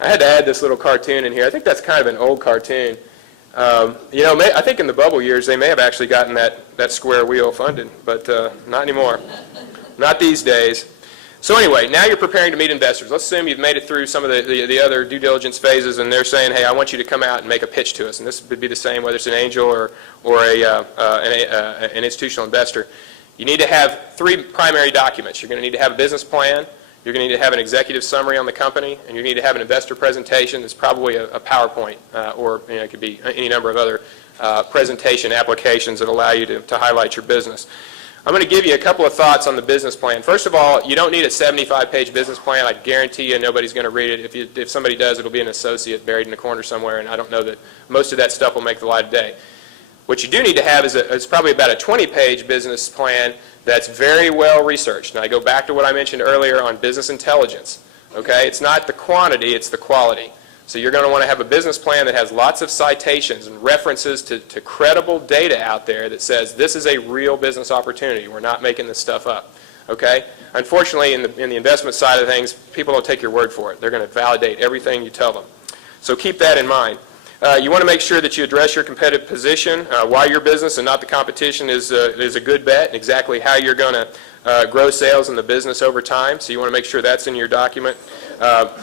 I had to add this little cartoon in here. I think that's kind of an old cartoon. I think in the bubble years they may have actually gotten that square wheel funded, but not anymore. Not these days. So anyway, now you're preparing to meet investors. Let's assume you've made it through some of the other due diligence phases, and they're saying, hey, I want you to come out and make a pitch to us. And this would be the same whether it's an angel or an institutional investor. You need to have three primary documents. You're going to need to have a business plan. You're going to need to have an executive summary on the company, and you need to have an investor presentation that's probably a PowerPoint, or it could be any number of other presentation applications that allow you to highlight your business. I'm going to give you a couple of thoughts on the business plan. First of all, you don't need a 75-page business plan. I guarantee you nobody's going to read it. If somebody does, it'll be an associate buried in the corner somewhere, and I don't know that most of that stuff will make the light of day. What you do need to have is probably about a 20-page business plan that's very well researched. Now I go back to what I mentioned earlier on business intelligence. Okay, it's not the quantity, it's the quality. So you're going to want to have a business plan that has lots of citations and references to credible data out there that says this is a real business opportunity. We're not making this stuff up. Okay? Unfortunately, in the investment side of things, people don't take your word for it. They're going to validate everything you tell them. So keep that in mind. You want to make sure that you address your competitive position, why your business and not the competition is a good bet, and exactly how you're going to grow sales in the business over time. So you want to make sure that's in your document.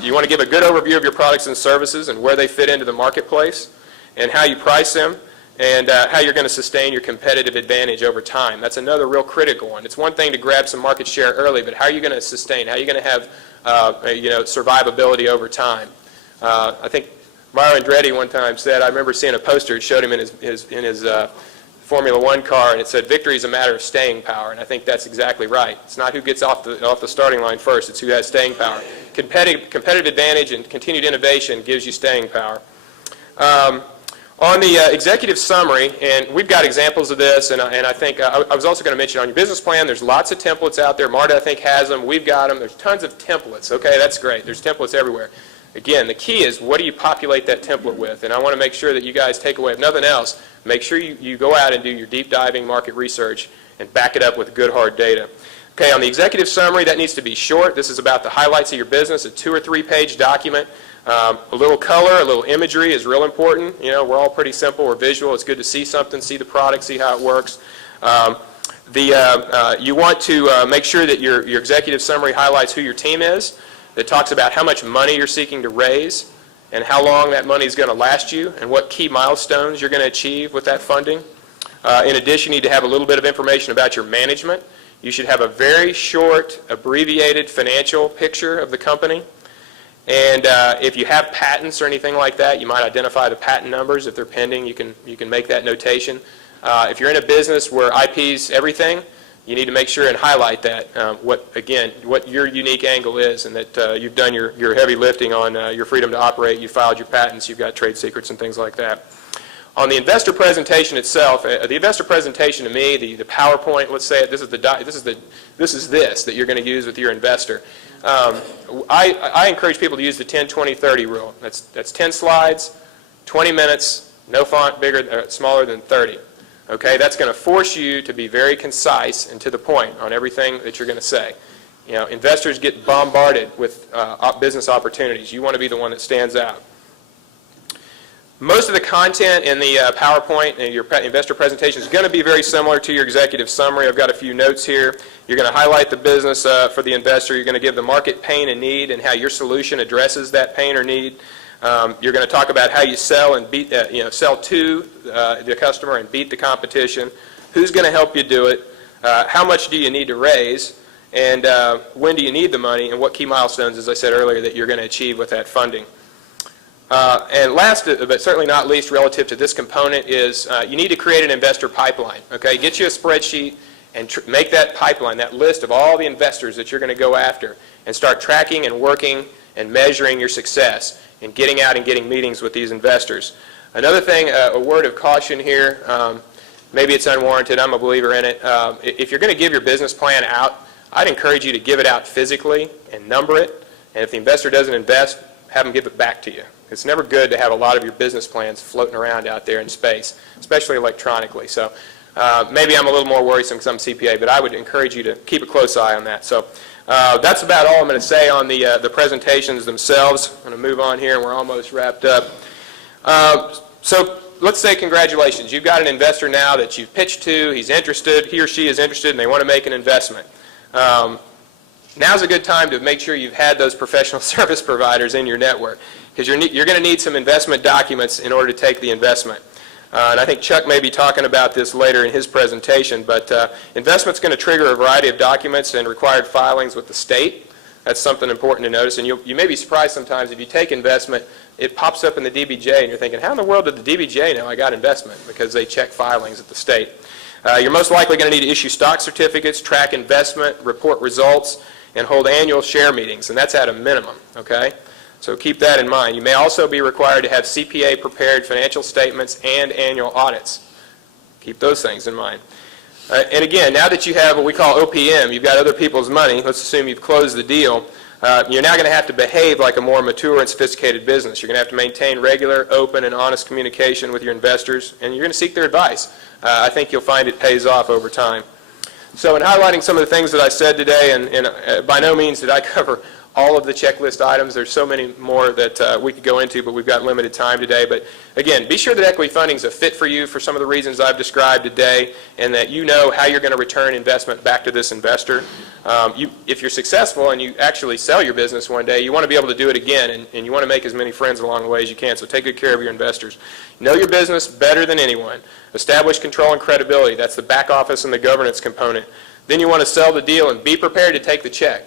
You want to give a good overview of your products and services and where they fit into the marketplace and how you price them and how you're going to sustain your competitive advantage over time. That's another real critical one. It's one thing to grab some market share early, but how are you going to sustain? How are you going to have survivability over time? I think Mario Andretti one time said, I remember seeing a poster, it showed him in his Formula One car, and it said, victory is a matter of staying power, and I think that's exactly right. It's not who gets off the starting line first, it's who has staying power. Competitive advantage and continued innovation gives you staying power. On the executive summary, and we've got examples of this, and I think I was also going to mention on your business plan, there's lots of templates out there. Marta, I think, has them. We've got them. There's tons of templates. Okay, that's great. There's templates everywhere. Again, the key is what do you populate that template with? And I want to make sure that you guys take away, if nothing else, make sure you go out and do your deep diving market research and back it up with good hard data. Okay, on the executive summary, that needs to be short. This is about the highlights of your business, a 2- or 3-page document. A little color, a little imagery is real important. You know, we're all pretty simple, we're visual. It's good to see something, see the product, see how it works. You want to make sure that your executive summary highlights who your team is. It talks about how much money you're seeking to raise and how long that money is going to last you and what key milestones you're going to achieve with that funding. In addition, you need to have a little bit of information about your management. You should have a very short, abbreviated financial picture of the company. And if you have patents or anything like that, you might identify the patent numbers. If they're pending, you can make that notation. If you're in a business where IP's everything, you need to make sure and highlight that, what your unique angle is, and that you've done your heavy lifting on your freedom to operate, you filed your patents, you've got trade secrets and things like that. On the investor presentation itself, the investor presentation to me, the PowerPoint, let's say this is this that you're going to use with your investor. I encourage people to use the 10-20-30 rule. That's 10 slides, 20 minutes, no font smaller than 30. Okay, that's going to force you to be very concise and to the point on everything that you're going to say. You know, investors get bombarded with business opportunities. You want to be the one that stands out. Most of the content in the PowerPoint and your investor presentation is going to be very similar to your executive summary. I've got a few notes here. You're going to highlight the business for the investor. You're going to give the market pain and need and how your solution addresses that pain or need. You're going to talk about how you sell and sell to the customer and beat the competition. Who's going to help you do it? How much do you need to raise? And when do you need the money? And what key milestones, as I said earlier, that you're going to achieve with that funding? And last, but certainly not least, relative to this component is you need to create an investor pipeline. Okay, get you a spreadsheet and make that pipeline, that list of all the investors that you're going to go after, and start tracking and working and measuring your success and getting out and getting meetings with these investors. Another thing, a word of caution here, maybe it's unwarranted, I'm a believer in it. If you're going to give your business plan out, I'd encourage you to give it out physically and number it, and if the investor doesn't invest, have them give it back to you. It's never good to have a lot of your business plans floating around out there in space, especially electronically. So maybe I'm a little more worrisome because I'm CPA, but I would encourage you to keep a close eye on that. So That's about all I'm going to say on the presentations themselves. I'm going to move on here, and we're almost wrapped up. So let's say congratulations. You've got an investor now that you've pitched to. He's interested. He or she is interested, and they want to make an investment. Now's a good time to make sure you've had those professional service providers in your network, because you're going to need some investment documents in order to take the investment. And I think Chuck may be talking about this later in his presentation, but investment's going to trigger a variety of documents and required filings with the state. That's something important to notice. And you may be surprised sometimes if you take investment, it pops up in the DBJ, and you're thinking, how in the world did the DBJ know I got investment? Because they check filings at the state. You're most likely going to need to issue stock certificates, track investment, report results, and hold annual share meetings, and that's at a minimum, okay? So keep that in mind. You may also be required to have CPA-prepared financial statements and annual audits. Keep those things in mind. And again, now that you have what we call OPM, you've got other people's money, let's assume you've closed the deal, you're now going to have to behave like a more mature and sophisticated business. You're going to have to maintain regular, open, and honest communication with your investors, and you're going to seek their advice. I think you'll find it pays off over time. So in highlighting some of the things that I said today, and by no means did I cover all of the checklist items. There's so many more that we could go into, but we've got limited time today. But again, be sure that equity funding is a fit for you for some of the reasons I've described today, and that you know how you're going to return investment back to this investor. If you're successful and you actually sell your business one day, you want to be able to do it again, and you want to make as many friends along the way as you can. So take good care of your investors. Know your business better than anyone. Establish control and credibility. That's the back office and the governance component. Then you want to sell the deal and be prepared to take the check.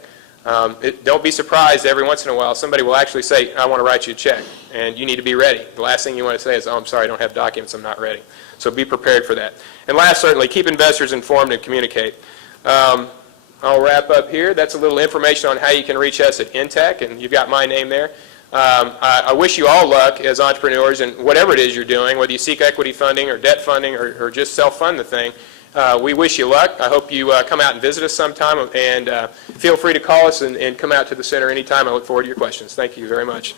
Don't be surprised every once in a while somebody will actually say, I want to write you a check, and you need to be ready. The last thing you want to say is, oh, I'm sorry, I don't have documents, I'm not ready. So be prepared for that. And last, certainly, keep investors informed and communicate. I'll wrap up here. That's a little information on how you can reach us at NTEC, and you've got my name there. I wish you all luck as entrepreneurs in whatever it is you're doing, whether you seek equity funding or debt funding or just self-fund the thing. We wish you luck. I hope you come out and visit us sometime, and feel free to call us and come out to the center anytime. I look forward to your questions. Thank you very much.